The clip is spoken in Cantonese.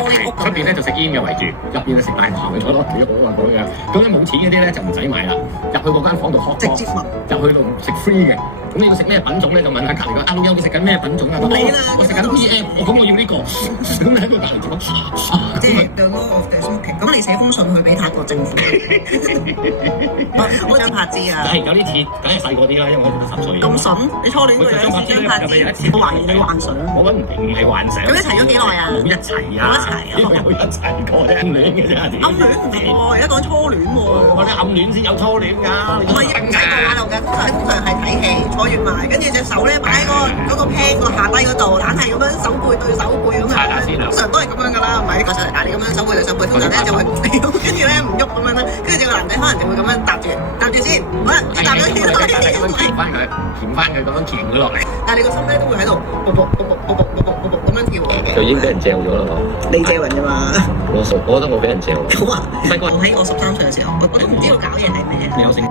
玻璃屋咁樣出邊咧就食煙嘅為主，入邊就食大堂嘅，坐得幾好啊咁樣。咁咧冇錢嗰啲咧就唔使買啦，入去嗰間房度學直接問入去度食 free 嘅。咁你要食咩品種咧？就問下隔離個阿老友，你食緊咩品種啊？唔理啦我食緊 PM，咁我要呢個。咁喺個隔離做即係 the law of the smoking。咁你寫封信去俾泰國政府，我張柏芝啊！係有啲似，梗係細個啲啦，因為我得10歲。咁筍？你初戀個樣似張柏芝，我懷疑你幻想。我覺得唔係幻想。咁一齊咗幾耐啊？冇一齊啊！冇一齊啊！冇一齊過啫，暗戀嘅啫。暗戀唔係喎，而家講初戀喎。我哋暗戀先有初戀㗎。唔係唔使過馬路㗎，通常係睇戲坐完埋，跟住隻手咧擺喺嗰個 pan 個下低嗰度，懶係咁樣手背對手背咁樣。通常都係咁樣㗎啦，唔係過上嚟，你咁樣手背對手背，通常咧就會跟住咧唔喐咁樣啦，跟住個男仔可能就會咁樣搭住先，好啦，搭咗先，鉗翻佢咁樣鉗佢落嚟。但係你個心咧都會喺度卜卜卜卜卜卜卜卜卜咁樣跳。佢已經俾人嚼咗啦喎！你借人啫嘛？我覺得我俾人嚼。好啊！細個我喺我13歲嘅時候，我都唔知道搞嘢係咩。你有性？